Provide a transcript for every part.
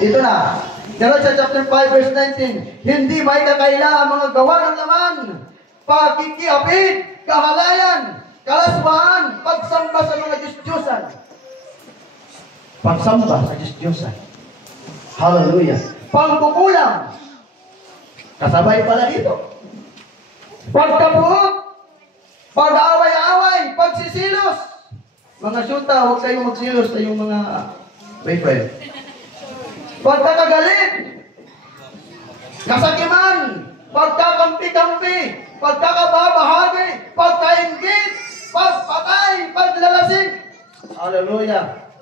Ito na. Galatians chapter 5 verse 19. Hindi may kakaila ang mga gawa ng laman, pakikiapid, kahalayan, kalaswaan, pagsamba sa mga Diyos-Diyosan. Pagsamba sa Diyos-Diyosan. Hallelujah. Pangkukulang. Kasabay pala dito. Pagkapuot, pag-away-away, pagsisilos. Mga syuta, huwag kayong magsilos sa yung mga boyfriend. Pagkakagalit, kasakiman, pagkakampi-kampi, pagkakababahagi, pagkaingit, pagpatay, paglalasing. Hallelujah.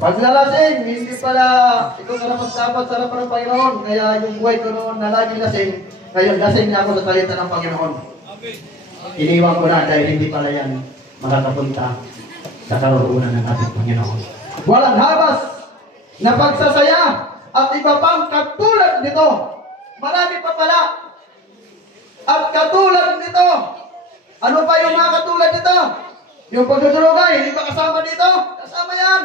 Paglalasing, hindi pala ito karapat-dapat sa harapan ng Panginoon. Kaya yung buhay ko noon na laging lasing, ngayon lasing na ako sa salita ng Panginoon. Iniwan ko na dahil hindi pala yan makakapunta sa karoroonan ng ating Panginoon. Walang habas na pagsasaya at iba pang katulad nito. Marami pa pala. At katulad nito. Ano pa yung mga katulad nito? Yung pagdudurugay, hindi ba kasama dito? Kasama yan.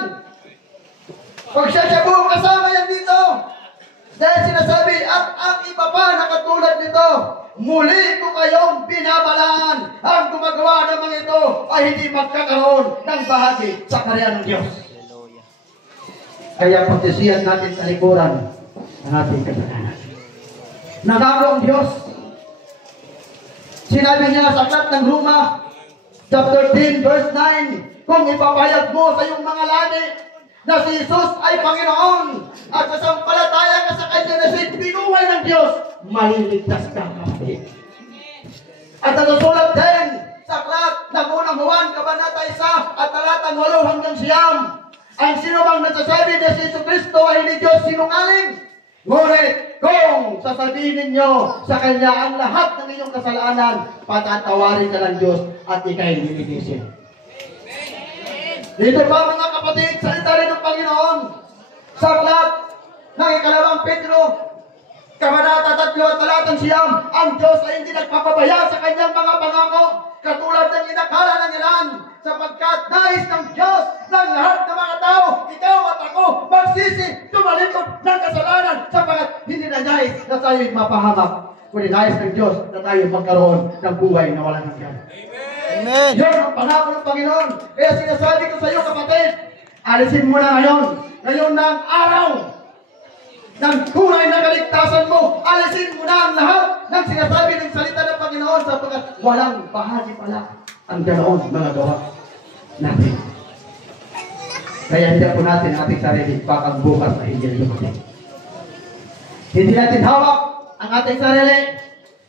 Pagsasyabu, kasama yan dito. Dahil sinasabi, at ang iba pa na katulad nito, muli ko kayong binabalaan. Ang gumagawa ng mga ito ay hindi magkakaroon ng bahagi sa karya ng Diyos. Kaya pagtisiyan natin sa likuran ng ating kasalanan. Nangako ang Diyos. Sinabi niya sa aklat ng Roma, chapter 10, verse 9, kung ipapayag mo sa iyong mga lani na si Jesus ay Panginoon at sasampalataya ka sa Kanya na siya'y binuhay ng Diyos, maliligtas ka, kapatid. At nasusulat din sa aklat ng unang Juan, kabanata 1 at talatang 8 hanggang 9, ang sino bang nagsasabi na si Jesucristo ay hindi Diyos sinungaling? Ngunit kung sasabihin ninyo sa Kanya ang lahat ng inyong kasalanan, patatawarin ka ng Diyos at ikay lilinisin. Dito pa mga kapatid, salita rin ng Panginoon sa aklat ng 2 Pedro, kabanata 3 at talatang 9, ang Diyos ay hindi nagpapabaya sa Kanyang mga pangako, katulad ng inakala ng ilan, sapagkat nais ng Diyos ng lahat ng mga tao, ikaw at ako, magsisi, tumalikod ng kasalanan, sapagkat hindi na nais na tayo'y mapahamak, kundi nais ng Diyos na tayo magkaroon ng buhay na walang hanggan. Amen. Yun ang pangako ng Panginoon. Kaya sinasabi ko sa iyo, kapatid, alisin mo na ngayon. Ngayon na ang araw ng tunay na kaligtasan mo. Alisin mo na ang lahat ng sinasabi ng salita ng Panginoon sapagkat walang bahagi pala ang ganoon mga gawa natin. Kaya hindi po natin ating sarili bakang bukas na hindi lumating. Hindi natin hawak ang ating sarili.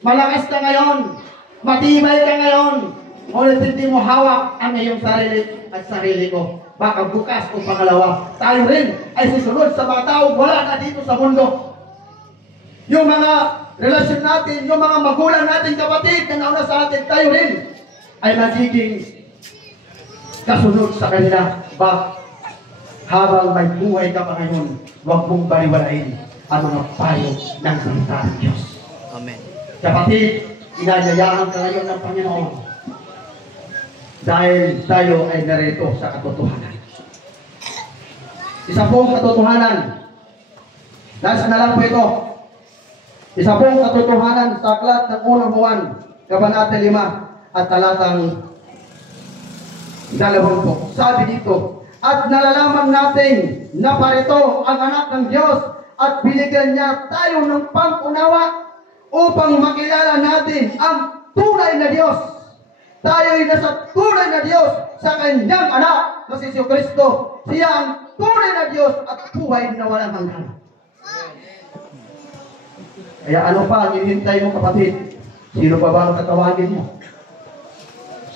Malakas ka ngayon. Matibay ka ngayon. Ngunit hindi mo hawak ang iyong sarili at sarili ko. Baka bukas o pangalawa, tayo rin ay susunod sa mga tao wala na dito sa mundo. Yung mga relasyon natin, yung mga magulang natin, kapatid, na nauna sa atin, tayo rin ay magiging kasunod sa kanila. Habang may buhay ka pa ngayon, huwag mong baliwalain ang mga payo ng salita ng Diyos. Amen. Kapatid, inanyayaan ka ngayon ng Panginoon. Dahil tayo ay narito sa katotohanan. Isa pong katotohanan. Nasa na lang po ito. Isa pong katotohanan sa aklat ng unang Juan, kabanata 5 at talatang 20. Sabi dito, at nalalaman natin na parito ang anak ng Diyos at binigyan niya tayo ng pang-unawa upang makilala natin ang tunay na Diyos. Tayo ay nasa tunay na Diyos sa Kanyang anak na si Jesucristo. Siya ang tunay na Diyos at buhay na walang hanggan. Kaya ano pa ang hinihintay mo, kapatid? Sino pa ba ang tatawagin mo?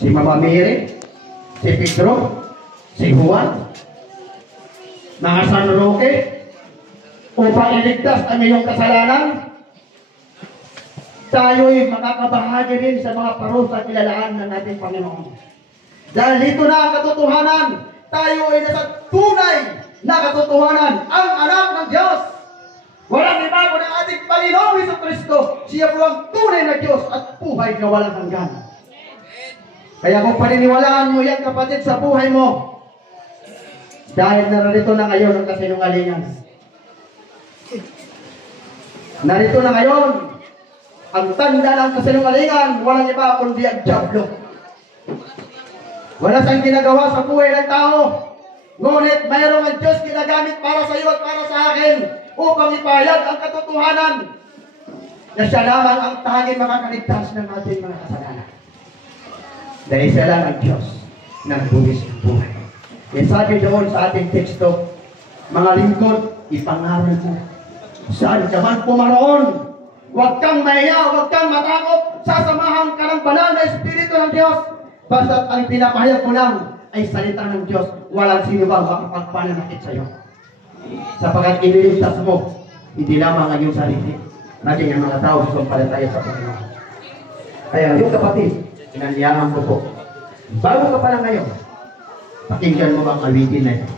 Si Mama Mary? Si Pedro? Si Juan? Mga San Roque? Upang iligtas ang iyong kasalanan? Tayo'y makakabahagi rin sa mga parusa at ilalaan ng ating Panginoon. Dahil dito na ang katotohanan, tayo ay nasa tunay na katotohanan, ang anak ng Diyos. Walang iba ko ng ating Panginoong Jesucristo. Siya po ang tunay na Diyos at buhay na walang hanggan. Kaya kung paniniwalaan mo yan, kapatid, sa buhay mo, dahil narito na ngayon ang kasinungalingan, Narito na ngayon, ang tanda ng kasinungalingan, walang iba kundi ang dyablo. Wala siyang ginagawa sa buhay ng tao. Ngunit mayroong ang Diyos ginagamit para sa iyo at para sa akin upang ipahayag ang katotohanan na siya lamang ang tanging makakaligtas ng ating mga kasalanan. Dahil siya lang ang Diyos ng buwis ng buhay. Kaya sabi doon sa ating teksto, mga lingkod, ipangaral mo. Saan ka man pumaroon, huwag kang mahiya, huwag kang matakot, sasamahan ka ng banal na Espiritu ng Diyos. Basta't ang pinapahayag mo lang ay salita ng Diyos, walang sino bang makapagpananakit sa iyo. Sapagkat iniligtas mo, hindi lamang ang iyong sarili, naging ang mga tao sumpalataya sa Panginoon. Kaya yung kapatid, inanyayahan ko po, bago ka pa lang ngayon, pakinggan mo bang awitin na ito.